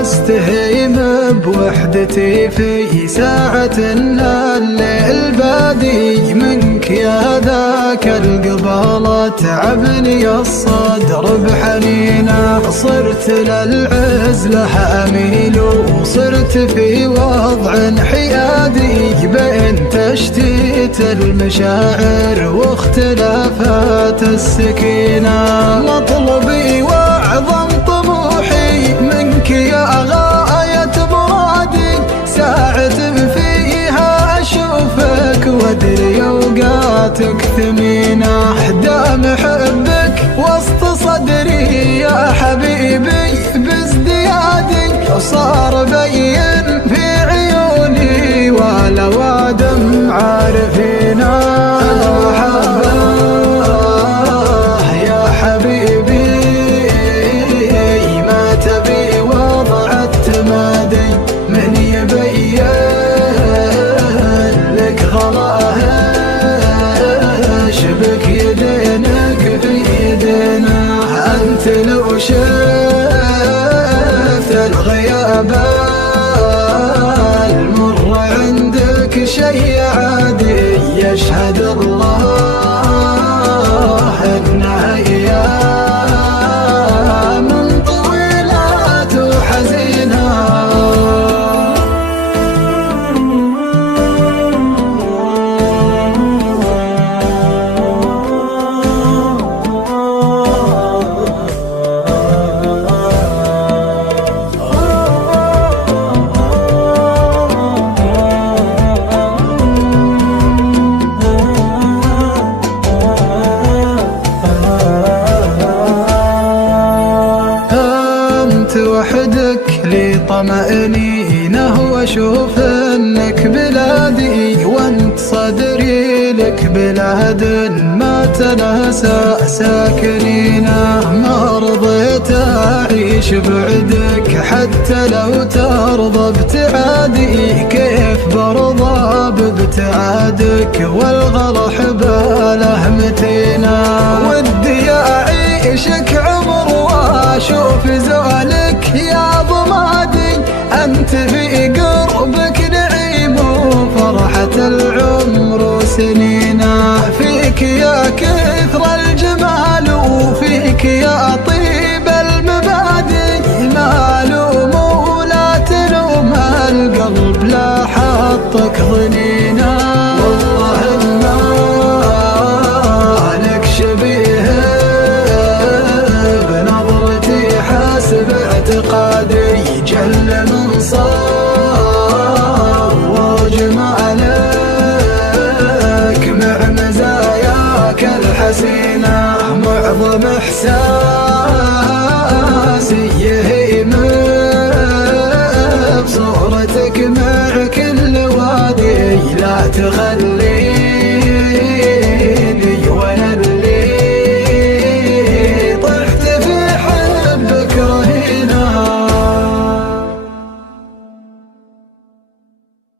استهيم بوحدتي في ساعة الليل بادي منك يا ذاك القبالة تعبني الصدر بحنينه. صرت للعزلة أميل وصرت في وضع حيادي بين تشتيت المشاعر واختلافات السكينة. مطلبي وأعظم طموحي منك يا غاية مرادي، ساعة فيها أشوفك وأدري أوقاتك ثمينة. دام حبك وسط صدري يا حبيبي بازديادي، وصار بين في عيوني ولا دمع عارفينا. لو شفت الغياب المر عندك شيء عادي، يشهد الله انها ايام طويلات وحزينه. وحدك لي طمأنينه واشوف انك بلادي، وانت صدري لك بلاد ما تناسى ساكنينه. ما رضيت اعيش بعدك حتى لو ترضى ابتعادي، كيف برضى بابتعادك والغلا حباله متينه. ودي اعيشك عمر واشوف زوالك يا ضمادي، أنت في قربك نعيم وفرحة العمر وسنينه. فيك يا كثر الجمال وفيك يا طيب المبادئ، ما لوم ولا تلوم القلب لا حطك ضنينه. والله ما لك شبيه باعتقادي، جل من صار وجمالك مع مزاياك الحسينة. معظم إحسان